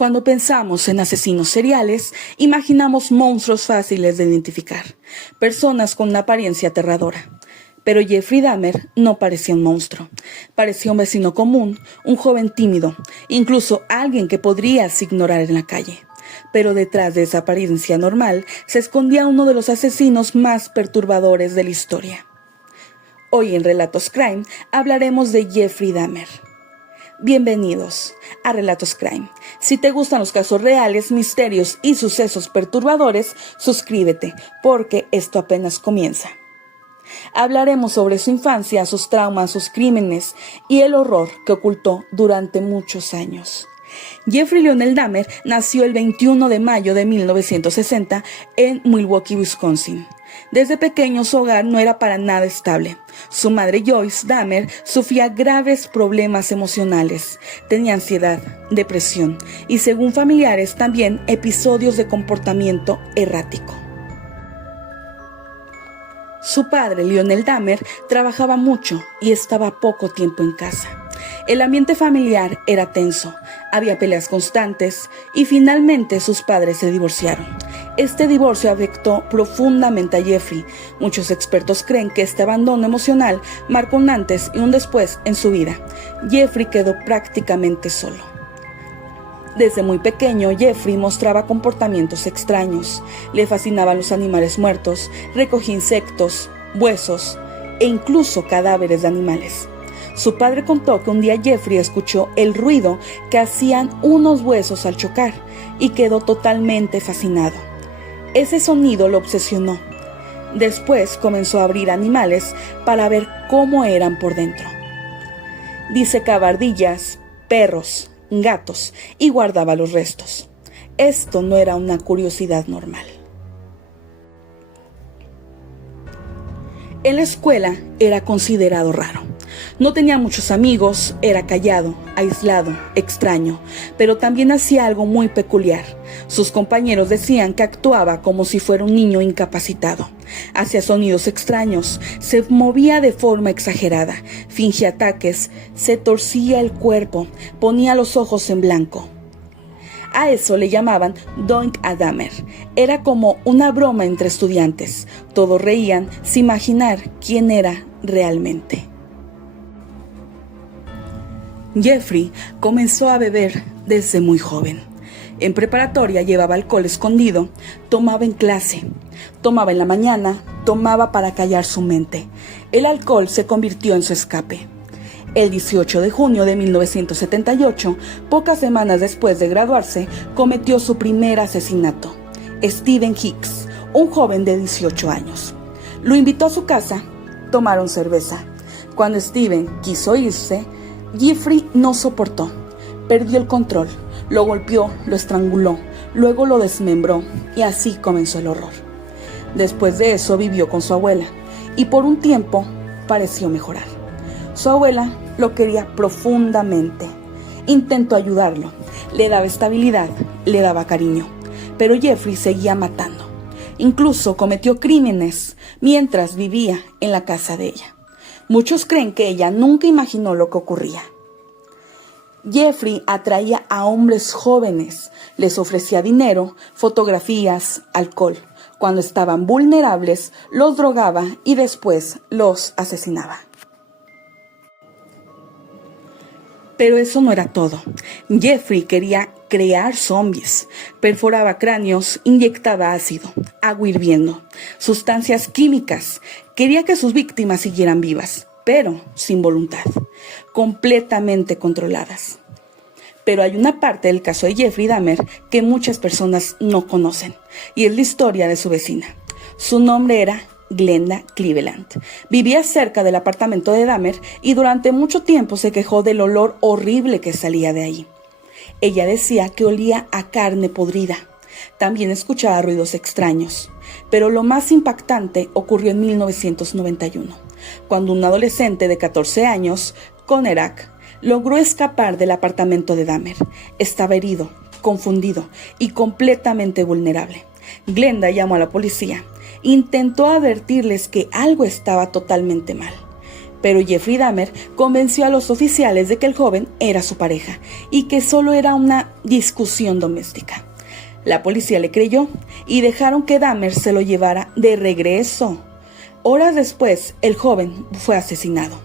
Cuando pensamos en asesinos seriales, imaginamos monstruos fáciles de identificar, personas con una apariencia aterradora. Pero Jeffrey Dahmer no parecía un monstruo. Parecía un vecino común, un joven tímido, incluso alguien que podrías ignorar en la calle. Pero detrás de esa apariencia normal se escondía uno de los asesinos más perturbadores de la historia. Hoy en Relatos Crime hablaremos de Jeffrey Dahmer. Bienvenidos a Relatos Crime. Si te gustan los casos reales, misterios y sucesos perturbadores, suscríbete, porque esto apenas comienza. Hablaremos sobre su infancia, sus traumas, sus crímenes y el horror que ocultó durante muchos años. Jeffrey Lionel Dahmer nació el 21 de mayo de 1960 en Milwaukee, Wisconsin. Desde pequeño su hogar no era para nada estable. Su madre Joyce Dahmer sufría graves problemas emocionales. Tenía ansiedad, depresión y, según familiares, también episodios de comportamiento errático. Su padre, Lionel Dahmer, trabajaba mucho y estaba poco tiempo en casa. El ambiente familiar era tenso, había peleas constantes y finalmente sus padres se divorciaron. Este divorcio afectó profundamente a Jeffrey. Muchos expertos creen que este abandono emocional marcó un antes y un después en su vida. Jeffrey quedó prácticamente solo. Desde muy pequeño, Jeffrey mostraba comportamientos extraños. Le fascinaban los animales muertos, recogía insectos, huesos e incluso cadáveres de animales. Su padre contó que un día Jeffrey escuchó el ruido que hacían unos huesos al chocar y quedó totalmente fascinado. Ese sonido lo obsesionó. Después comenzó a abrir animales para ver cómo eran por dentro. Disecaba ardillas, perros, gatos y guardaba los restos. Esto no era una curiosidad normal. En la escuela era considerado raro. No tenía muchos amigos, era callado, aislado, extraño, pero también hacía algo muy peculiar. Sus compañeros decían que actuaba como si fuera un niño incapacitado. Hacía sonidos extraños, se movía de forma exagerada, fingía ataques, se torcía el cuerpo, ponía los ojos en blanco. A eso le llamaban Doink a Dahmer. Era como una broma entre estudiantes. Todos reían sin imaginar quién era realmente. Jeffrey comenzó a beber desde muy joven. En preparatoria llevaba alcohol escondido, tomaba en clase, tomaba en la mañana, tomaba para callar su mente. El alcohol se convirtió en su escape. El 18 de junio de 1978, pocas semanas después de graduarse, cometió su primer asesinato. Steven Hicks, un joven de 18 años. Lo invitó a su casa, tomaron cerveza. Cuando Steven quiso irse, Jeffrey no soportó, perdió el control, lo golpeó, lo estranguló, luego lo desmembró y así comenzó el horror. Después de eso vivió con su abuela y por un tiempo pareció mejorar. Su abuela lo quería profundamente. Intentó ayudarlo, le daba estabilidad, le daba cariño, pero Jeffrey seguía matando. Incluso cometió crímenes mientras vivía en la casa de ella. Muchos creen que ella nunca imaginó lo que ocurría. Jeffrey atraía a hombres jóvenes, les ofrecía dinero, fotografías, alcohol. Cuando estaban vulnerables, los drogaba y después los asesinaba. Pero eso no era todo. Jeffrey quería crear zombies. Perforaba cráneos, inyectaba ácido, agua hirviendo, sustancias químicas. Quería que sus víctimas siguieran vivas, pero sin voluntad, completamente controladas. Pero hay una parte del caso de Jeffrey Dahmer que muchas personas no conocen, y es la historia de su vecina. Su nombre era Glenda Cleveland. Vivía cerca del apartamento de Dahmer y durante mucho tiempo se quejó del olor horrible que salía de ahí. Ella decía que olía a carne podrida. También escuchaba ruidos extraños. Pero lo más impactante ocurrió en 1991, cuando un adolescente de 14 años, Conerak, logró escapar del apartamento de Dahmer. Estaba herido, confundido y completamente vulnerable. Glenda llamó a la policía. Intentó advertirles que algo estaba totalmente mal, Pero Jeffrey Dahmer convenció a los oficiales de que el joven era su pareja y que solo era una discusión doméstica. La policía le creyó y dejaron que Dahmer se lo llevara de regreso. Horas después, el joven fue asesinado.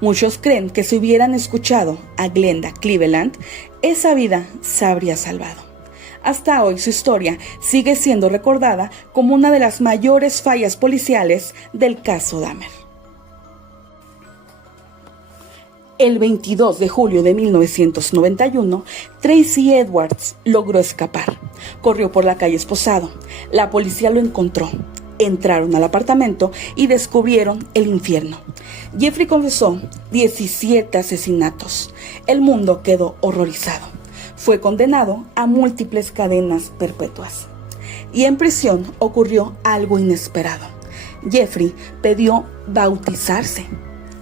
Muchos creen que si hubieran escuchado a Glenda Cleveland, esa vida se habría salvado. Hasta hoy su historia sigue siendo recordada como una de las mayores fallas policiales del caso Dahmer. El 22 de julio de 1991, Tracy Edwards logró escapar. Corrió por la calle Esposado. La policía lo encontró. Entraron al apartamento y descubrieron el infierno. Jeffrey confesó 17 asesinatos. El mundo quedó horrorizado. Fue condenado a múltiples cadenas perpetuas. Y en prisión ocurrió algo inesperado. Jeffrey pidió bautizarse.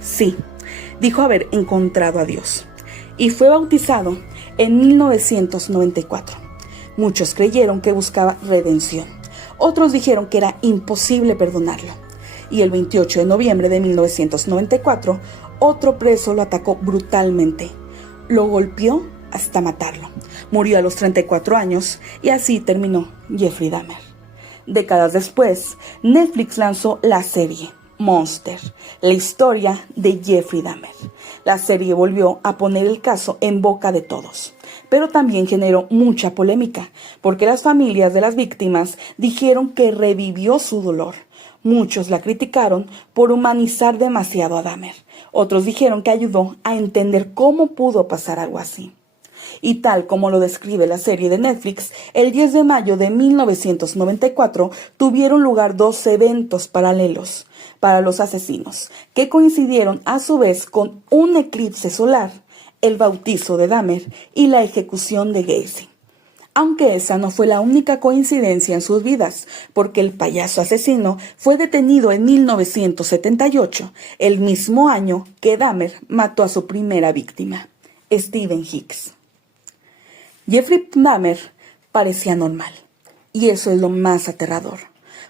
Sí, dijo haber encontrado a Dios. Y fue bautizado en 1994. Muchos creyeron que buscaba redención. Otros dijeron que era imposible perdonarlo. Y el 28 de noviembre de 1994, otro preso lo atacó brutalmente. Lo golpeó hasta matarlo. Murió a los 34 años y así terminó Jeffrey Dahmer. Décadas después, Netflix lanzó la serie Monster, la historia de Jeffrey Dahmer. La serie volvió a poner el caso en boca de todos, pero también generó mucha polémica, porque las familias de las víctimas dijeron que revivió su dolor. Muchos la criticaron por humanizar demasiado a Dahmer. Otros dijeron que ayudó a entender cómo pudo pasar algo así. Y tal como lo describe la serie de Netflix, el 10 de mayo de 1994 tuvieron lugar 2 eventos paralelos para los asesinos, que coincidieron a su vez con un eclipse solar, el bautizo de Dahmer y la ejecución de Gacy. Aunque esa no fue la única coincidencia en sus vidas, porque el payaso asesino fue detenido en 1978, el mismo año que Dahmer mató a su primera víctima, Stephen Hicks. Jeffrey Dahmer parecía normal, y eso es lo más aterrador,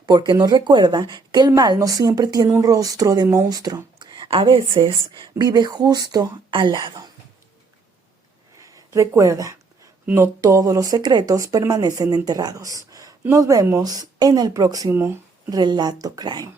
porque nos recuerda que el mal no siempre tiene un rostro de monstruo, a veces vive justo al lado. Recuerda, no todos los secretos permanecen enterrados. Nos vemos en el próximo Relato Crime.